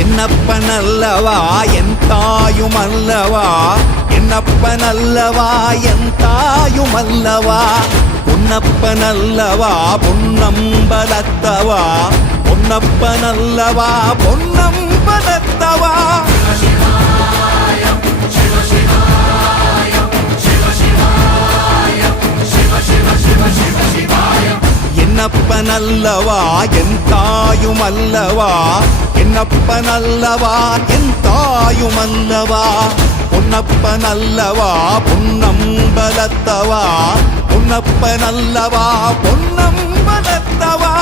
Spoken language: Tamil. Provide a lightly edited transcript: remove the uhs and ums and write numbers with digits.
என்னப்பனல்லவா என் தாயுமல்லவா, என்னப்பனல்லவா என் தாயுமல்லவா, பொன்னப்பனல்லவா பொன்னம்பலத்தவா, பொன்னப்பனல்லவா பொன்னம்பலத்தவா. என்னப்பனல்லவா என் தாயுமல்லவா, என்னப்பனல்லவா என் தாயுமல்லவா, பொன்னப்பனல்லவா பொன்னம்பலத்தவா, பொன்னப்பனல்லவா பொன்னம்பலத்தவா.